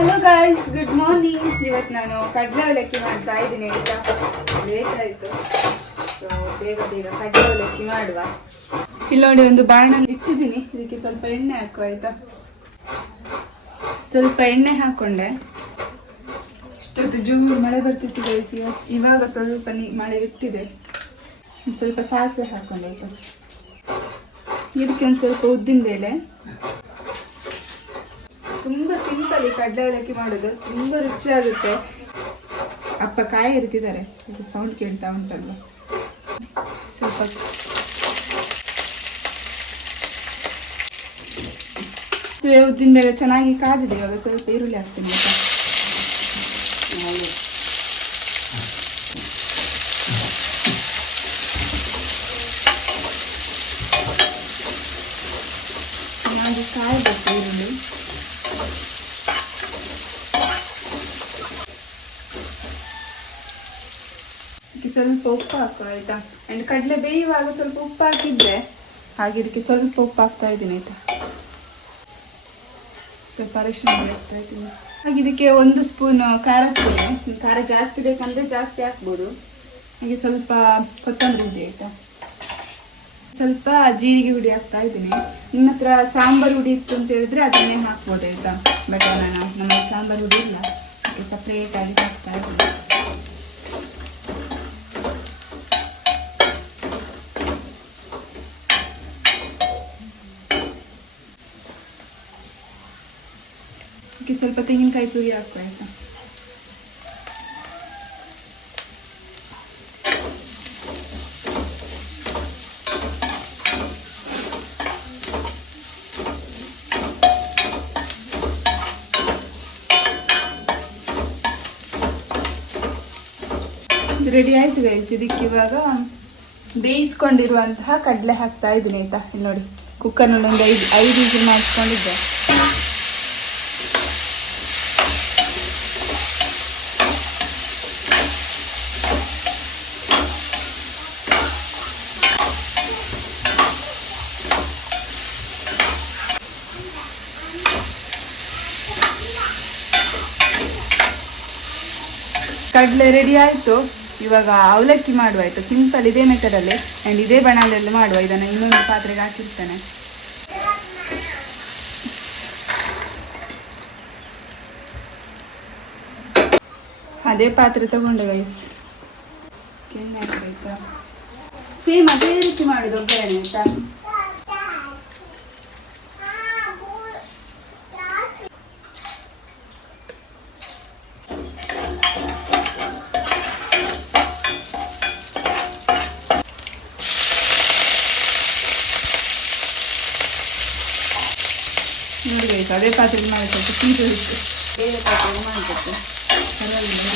Hello guys good morning ಇವತ್ತು ನಾನು ಕಡಲೆ ಅವಲಕ್ಕಿ ಮಾಡ್ತಾ ಇದ್ದೀನಿ, ಆಯಿತಾ? ಲೇಟ್ ಆಯಿತು ಸೊ ಬೇಗ ಬೇಗ ಕಡಲೆ ಅವಲಕ್ಕಿ ಮಾಡುವ. ಇಲ್ಲಿ ನೋಡಿ, ಒಂದು ಬಾಣಲ್ಲಿ ಇಟ್ಟಿದ್ದೀನಿ. ಇದಕ್ಕೆ ಸ್ವಲ್ಪ ಎಣ್ಣೆ ಹಾಕು ಆಯಿತಾ? ಸ್ವಲ್ಪ ಎಣ್ಣೆ ಹಾಕೊಂಡೆ. ಇಷ್ಟೊತ್ತು ಜೂ ಮಳೆ ಬರ್ತಿತ್ತು, guys. ಇವಾಗ ಸ್ವಲ್ಪ ನೀ- ಮಳೆ ಬಿಟ್ಟಿದೆ. ಒಂದು ಸ್ವಲ್ಪ ಸಾಸಿವೆ ಹಾಕೊಂಡೆ, ಆಯಿತಾ? ಇದಕ್ಕೆ ಒಂದು ಸ್ವಲ್ಪ ಉದ್ದಿನ ಬೇಳೆ. ಸಿಂಪಲ್ ಈ ಕಡಲೆ ಅವಲಕ್ಕಿ ಮಾಡೋದು ತುಂಬಾ ರುಚಿಯಾಗುತ್ತೆ. ಅಪ್ಪ ಕಾಯಿ ಇರ್ತಿದ್ದಾರೆ ಸೌಂಡ್ ಕೇಳ್ತಾ ಉಂಟಲ್ವ? ಸ್ವಲ್ಪ. ಉದ್ದಿನ ಬೇಳೆ ಚೆನ್ನಾಗಿ ಕಾದಿದೆ, ಇವಾಗ ಸ್ವಲ್ಪ ಈರುಳ್ಳಿ ಹಾಕ್ತೀನಿ. ಕಾಯಿ ಕಾಯಬೇಕು ಈರುಳ್ಳಿ. ಇದಕ್ಕೆ ಸ್ವಲ್ಪ ಉಪ್ಪು ಹಾಕು ಆಯಿತಾ? ಆ್ಯಂಡ್ ಕಡಲೆ ಬೇಯುವಾಗ ಸ್ವಲ್ಪ ಉಪ್ಪು ಹಾಕಿದ್ರೆ? ಹಾಗೆ ಇದಕ್ಕೆ ಸ್ವಲ್ಪ ಉಪ್ಪು ಹಾಕ್ತಾ ಇದ್ದೀನಿ ಆಯಿತಾ? ಸ್ವಲ್ಪ ಅರಿಶಿನ ಹಾಕ್ತಾ ಇದ್ದೀನಿ. ಹಾಗೆ ಇದಕ್ಕೆ ಒಂದು ಸ್ಪೂನ್ ಖಾರ ಪುಡಿ. ಖಾರ ಜಾಸ್ತಿ ಬೇಕಂದ್ರೆ ಜಾಸ್ತಿ ಹಾಕ್ಬೋದು. ಹಾಗೆ ಸ್ವಲ್ಪ ಕೊತ್ತಂಬರಿ ಇದೆ ಆಯಿತಾ? ಸ್ವಲ್ಪ ಜೀರಿಗೆ ಹುಡಿ ಹಾಕ್ತಾ ಇದ್ದೀನಿ. ನಿಮ್ಮ ಹತ್ರ ಸಾಂಬಾರು ಹುಡಿ ಇತ್ತು ಅಂತ ಹೇಳಿದ್ರೆ ಅದನ್ನೇ ಹಾಕ್ಬೋದು ಆಯಿತಾ? ಬಟ್ ನಾನು ನಮ್ಮ ಸಾಂಬಾರು ಹುಡಿ ಇಲ್ಲ. ಅದಕ್ಕೆ ಸಪ್ರೇಟ್ ಆಗಿ ಹಾಕ್ತಾ ಇದ್ದೀನಿ. ಅದಕ್ಕೆ ಸ್ವಲ್ಪ ತೆಂಗಿನಕಾಯಿ ತುರಿ ಹಾಕು ರೆಡಿ ಆಯ್ತು ಗೈಸ್ ಇದಕ್ಕೆ ಇವಾಗ ಬೇಯಿಸ್ಕೊಂಡಿರುವಂತಹ ಕಡಲೆ ಹಾಕ್ತಾ ಇದ್ದೀನಿ ಆಯ್ತಾ. ಇಲ್ಲಿ ನೋಡಿ ಕುಕ್ಕರ್ನಲ್ಲಿ ಒಂದು ಐದು ಐದು ವಿಸಿಲ್ ಮಾಡಿಸ್ಕೊಂಡಿದ್ದೆ. ಕಡಲೆ ರೆಡಿ ಆಯಿತು. ಇವಾಗ ಅವಲಕ್ಕಿ ಮಾಡುವ ಆಯಿತು. ಸಿಂಪಲ್ ಇದೇ ಮೆಥಡಲ್ಲಿ ಆ್ಯಂಡ್ ಇದೇ ಬಣ್ಣದಲ್ಲಿ ಮಾಡುವ. ಇದನ್ನು ಇನ್ನೊಂದು ಪಾತ್ರೆಗೆ ಹಾಕಿರ್ತೇನೆ. ಅದೇ ಪಾತ್ರೆ ತಗೊಂಡೆ ಗೈಸ್ ಹಾಕ್ಬೇಕಾ ಸೇಮ್ ಅದೇ ರೀತಿ ಮಾಡೋದು ಒಗ್ಗರಣೆ ಆಯ್ತಾ? ನೋಡಿ guys, ಅದೇ ಪಾತ್ರೆಗೆ ಮಾಡಿ ಸ್ವಲ್ಪ ಸೀರೆ ಇತ್ತು ಬೇರೆ ಪಾತ್ರೆಗೆ ಮಾಡಬೇಕು ಪರವಾಗಿಲ್ಲ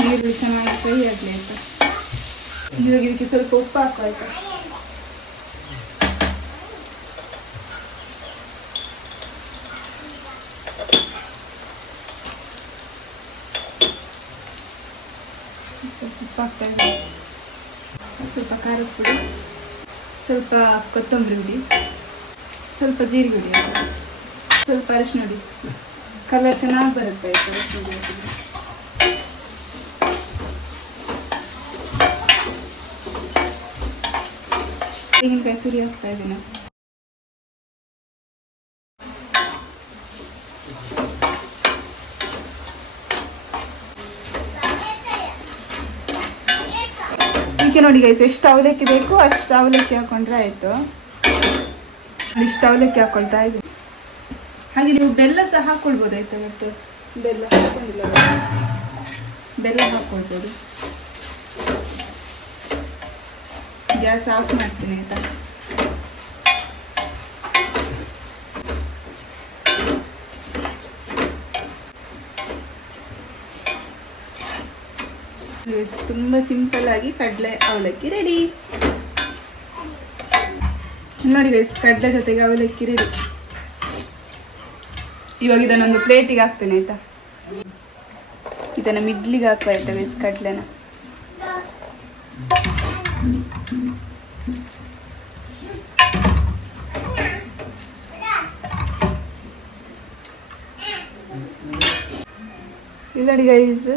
ನೀರು ಚೆನ್ನಾಗಿ ಫ್ರೈ ಆಗಲಿ ಆಯ್ತಾ ಇವಾಗ ಇದಕ್ಕೆ ಸ್ವಲ್ಪ ಉಪ್ಪು ಹಾಕು ಆಯ್ತಾ ಸ್ವಲ್ಪ ಉಪ್ಪು ಸ್ವಲ್ಪ ಖಾರ ಪುಡಿ, ಸ್ವಲ್ಪ ಕೊತ್ತಂಬರಿ ಹುಡಿ, ಸ್ವಲ್ಪ ಜೀರಿಗೆ ಹುಡಿ ಸ್ವಲ್ಪ ಅರಿಶಿನ ಹುಡಿ. ಕಲರ್ ಚೆನ್ನಾಗಿ ಬರುತ್ತೆ ಅರಿಶಿನ. ತೆಂಗಿನಕಾಯಿ ತುರಿ ಹಾಕ್ತಾ ಇದ್ದೀನಿ. ಇದಕ್ಕೆ ನೋಡಿ ಗೈಸ್ ಎಷ್ಟು ಅವಲಕ್ಕಿ ಬೇಕು ಅಷ್ಟು ಅವಲಕ್ಕಿ ಹಾಕೊಂಡ್ರೆ ಆಯ್ತು. ಇಷ್ಟು ಅವಲಕ್ಕಿ ಹಾಕೊಳ್ತಾ ಇದ್ದೀನಿ. ಹಾಗೆ ನೀವು ಬೆಲ್ಲ ಸಹ ಹಾಕೊಳ್ಬೋದು ಆಯ್ತಾ ಮತ್ತೆ? ಬೆಲ್ಲ ಹಾಕೊಂಡಿಲ್ಲ. ಬೆಲ್ಲ ಹಾಕೊಳ್ಬೋದು. ಗ್ಯಾಸ್ ಆಫ್ ಮಾಡ್ತೀನಿ ಆಯ್ತಾ? ತುಂಬ ಸಿಂಪಲ್ ಆಗಿ ಕಡಲೆ ಅವಲಕ್ಕಿ ರೆಡಿ ನೋಡಿ ಗೈಸ್ ಕಡಲೆ ಜೊತೆಗೆ ಅವಲಕ್ಕಿ ರೆಡಿ ಇವಾಗ ಇದನ್ನೊಂದು ಪ್ಲೇಟಿಗೆ ಹಾಕ್ತೇನೆ, ಆಯ್ತಾ? ಇದನ್ನ ಮಿಡ್ಲಿಗೆ ಹಾಕುವ ಆಯ್ತಾ ಗೈಸ್ ಕಡಲೆನ. ಇಲ್ಲಡಿ ಗೈಸ್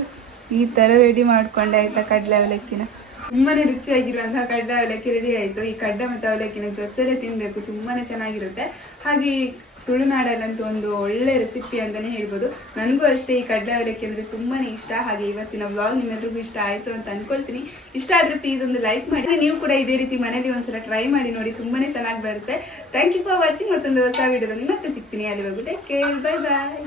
ಈ ತರ ರೆಡಿ ಮಾಡ್ಕೊಂಡೆ ಆಯ್ತಾ ಕಡಲೆ ಅವಲಕ್ಕಿನ. ತುಂಬಾನೇ ರುಚಿಯಾಗಿರುವಂತಹ ಕಡಲೆ ಅವಲಕ್ಕಿ ರೆಡಿ ಆಯ್ತು. ಈ ಕಡ್ಡೆ ಮತ್ತು ಅವಲಕ್ಕಿನ ಜೊತೆಲೆ ತಿನ್ಬೇಕು. ತುಂಬಾನೇ ಚೆನ್ನಾಗಿರುತ್ತೆ. ಹಾಗೆ ತುಳುನಾಡಲ್ಲಂತೂ ಒಂದು ಒಳ್ಳೆ ರೆಸಿಪಿ ಅಂತಾನೆ ಹೇಳ್ಬೋದು. ನನಗೂ ಅಷ್ಟೇ ಈ ಕಡ್ಲೆ ಅವಲಕ್ಕಿ ಅಂದರೆ ತುಂಬಾನೇ ಇಷ್ಟ. ಹಾಗೆ ಇವತ್ತಿನ ವ್ಲಾಗ್ ನಿಮ್ಮೆಲ್ಲರಿಗೂ ಇಷ್ಟ ಆಯಿತು ಅಂತ ಅನ್ಕೊಳ್ತೀನಿ. ಇಷ್ಟ ಆದ್ರೆ ಪ್ಲೀಸ್ ಒಂದು ಲೈಕ್ ಮಾಡಿ. ನೀವು ಕೂಡ ಇದೇ ರೀತಿ ಮನೇಲಿ ಒಂದ್ಸಲ ಟ್ರೈ ಮಾಡಿ ನೋಡಿ. ತುಂಬಾನೇ ಚೆನ್ನಾಗಿ ಬರುತ್ತೆ. ಥ್ಯಾಂಕ್ ಯು ಫಾರ್ ವಾಚಿಂಗ್ ಮತ್ತೊಂದು ಹೊಸ ವಿಡಿಯೋದಲ್ಲಿ ಮತ್ತೆ ಸಿಗ್ತೀನಿ. ಅಲ್ಲಿವರೆಗೂ ಟೇಕ್ ಕೇರ್ ಬೈ ಬಾಯ್